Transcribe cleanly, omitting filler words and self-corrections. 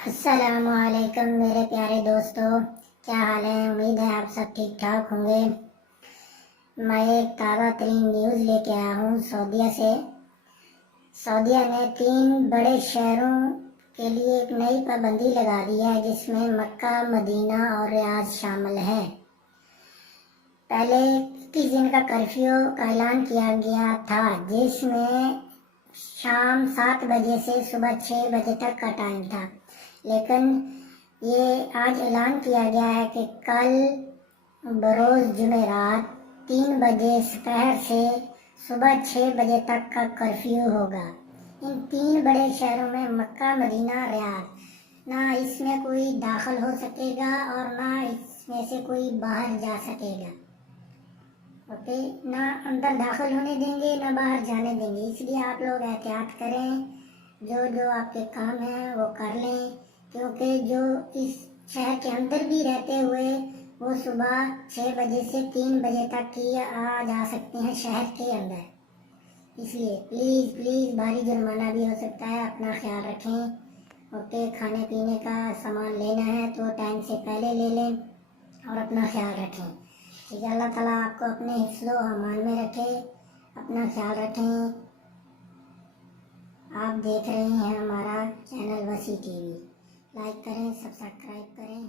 السلام علیکم میرے پیارے دوستو، کیا حال ہے؟ امید ہے آپ سب ٹھیک ٹھاک ہوں گے۔ میں ایک تازہ ترین نیوز لے کے آیا ہوں سعودیہ سے۔ سعودیہ نے 3 بڑے شہروں کے لیے ایک نئی پابندی لگا دی ہے، جس میں مکہ، مدینہ اور ریاض شامل ہے۔ پہلے 21 دن کا کرفیو کا اعلان کیا گیا تھا، جس میں شام 7 بجے سے صبح 6 بجے تک کا ٹائم تھا، لیکن یہ آج اعلان کیا گیا ہے کہ کل بروز جمعرات 3 بجے سپہر سے صبح 6 بجے تک کا کرفیو ہوگا۔ ان 3 بڑے شہروں میں مکہ، مدینہ، ریاض، نہ اس میں کوئی داخل ہو سکے گا اور نہ اس میں سے کوئی باہر جا سکے گا۔ اوکے، نہ اندر داخل ہونے دیں گے نہ باہر جانے دیں گے۔ اس لیے آپ لوگ احتیاط کریں، جو آپ کے کام ہیں وہ کر لیں، کیونکہ جو اس شہر کے اندر بھی رہتے ہوئے وہ صبح 6 بجے سے 3 بجے تک ہی آ جا سکتے ہیں شہر کے اندر۔ اس لیے پلیز بھاری جرمانہ بھی ہو سکتا ہے، اپنا خیال رکھیں۔ اوکے، کھانے پینے کا سامان لینا ہے تو ٹائم سے پہلے لے لیں اور اپنا خیال رکھیں۔ ٹھیک ہے، اللہ تعالیٰ آپ کو اپنے حفظ و امان میں رکھے، اپنا خیال رکھیں۔ آپ دیکھ رہے ہیں ہمارا چینل وسیع ٹی وی، لائک کریں، سبسکرائب کریں۔